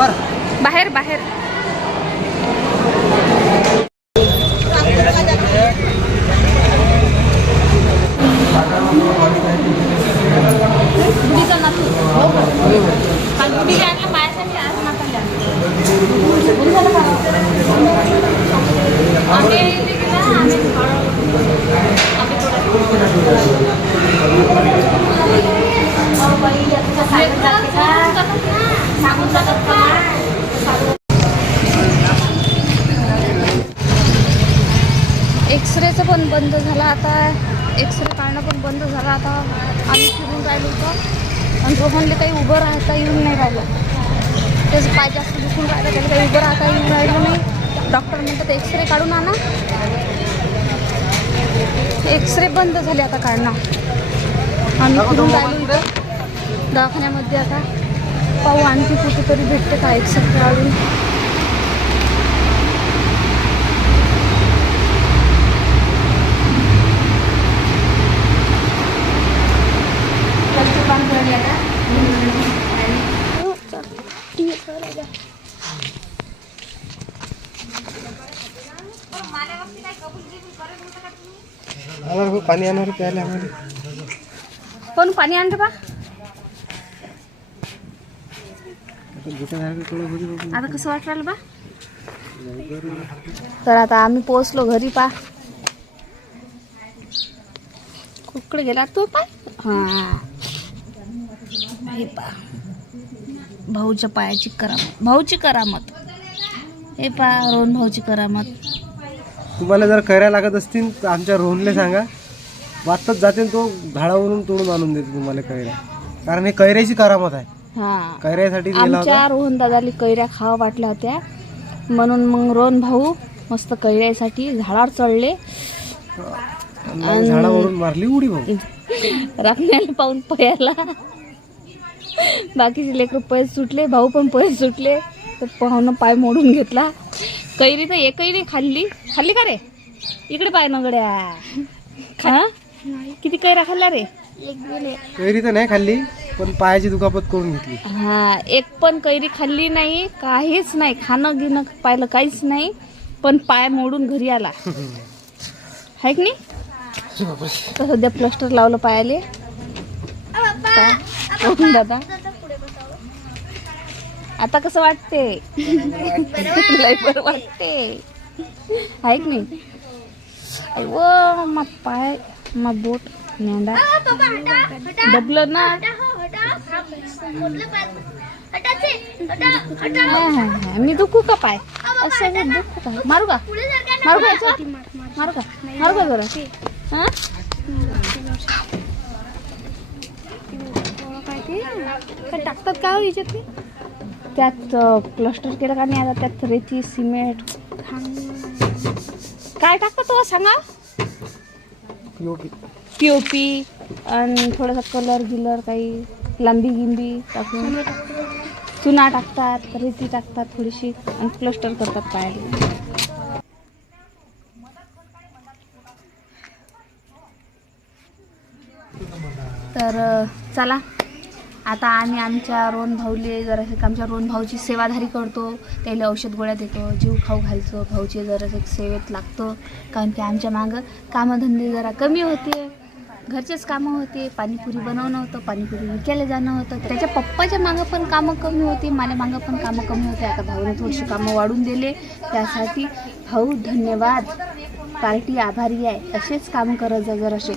luar bahir bahir. Amin. एक्सरेचं पण बंद झालं आता. एक्सरे काढणं पण बंद झालं आता. आम्ही फिरून राहिलो होतो. आणि रोहनले काही उभं राहता येऊन नाही राहिलं. त्याचं पाय जास्त दुखून राहिलं त्याला काही उभं राहता येऊन राहिलं नाही. डॉक्टर म्हणतात एक्सरे काढून आणा. एक्सरे बंद झाले आता काढणं. आम्ही फिरून राहिलो इथं दवाखान्यामध्ये आता. पाहू आणखी कुठेतरी भेटते का? एक्सरे काढून आम्हाला हो, पाणी आणणार प्यायला आम्हाला कोण पाणी आणते बा? आता कसं वाटत राहिलं बा? तर आता आम्ही पोहोचलो घरी पा. कुकडे गेला तो पाय हा. हे पा. भाऊच्या पायाची करामत. भाऊची करामत. हे पा रोहन भाऊची करामत. तुम्हाला जर कैऱ्या लागत असतील तर आमच्या रोहनले सांगा. वाटतच जाते तो झाडावरून तोडून आणून देते तुम्हाला कैऱ्या कारण हे कैऱ्याची करामत आहे. हा. कैऱ्यासाठी होता आमच्या रोहन दादाली कैऱ्या खावा वाटल्या होत्या. म्हणून मग रोहन भाऊ मस्त कैऱ्यासाठी झाडावर चढले. आणि झाडावरून मारली उडी भाऊ. राखण्याला पाहून पयाला. बाकीचे लेकर पै सुटले भाऊ पण पै सुटले. तर पाहुणं पाय मोडून घेतला. कैरी तर एकही नाही खाल्ली. खाल्ली का रे? इकडे पाय न गड्या हा? किती कैरा खाल्ला रे? कैरी तर नाही खाल्ली. पण पायाची दुखापत करून घेतली. हा एक पण कैरी खाल्ली नाही काहीच नाही खाणं घेणं पाहिलं काहीच नाही पण पाय मोडून घरी आला. आहे की नाही? तर सध्या प्लास्टर लावलं पायाले. पा- दादा. आता कसं वाटते लय बरं वाटते आहे की नाही? व मग पाय मग बोट मेंढा. दबलं ना? हा, हा, हा. मी दुखू का पाय? असं दुखू का? मारू का? मारू का? मारू का? मारू का जरा? हा? टाकतात का हो याच्यात ते? त्यात प्लास्टर केलं का नाही आता? त्यात रेती सिमेंट. काय टाकतात तो सांगा? योगी. पीओपी आणि थोडासा कलर गिलर काही. लांबी गिंबी टाकून. चुना टाकतात. रेती टाकतात थोडीशी आणि प्लास्टर करतात पायाला तर चला. आता आम्ही आमच्या रोहन भाऊले जरासे आमच्या रोहन भाऊची सेवाधारी करतो. त्याला औषध गोळ्या देतो जीव खाऊ घालतो. भाऊचे जरासे सेवेत लागतो. कारण की आमच्या मागं कामधंदे जरा कमी होते. घरचेच कामं होते पाणीपुरी बनवणं होतं पाणीपुरी विकायला जाणं होतं. त्याच्या पप्पाच्या मागं पण कामं कमी होती माझ्या मागं पण कामं कमी होते. आता भाऊने थोडीशी कामं वाढून दिले. त्यासाठी भाऊ धन्यवाद. पार्टी आभारी आहे. असेच कामं करत जा जरासे.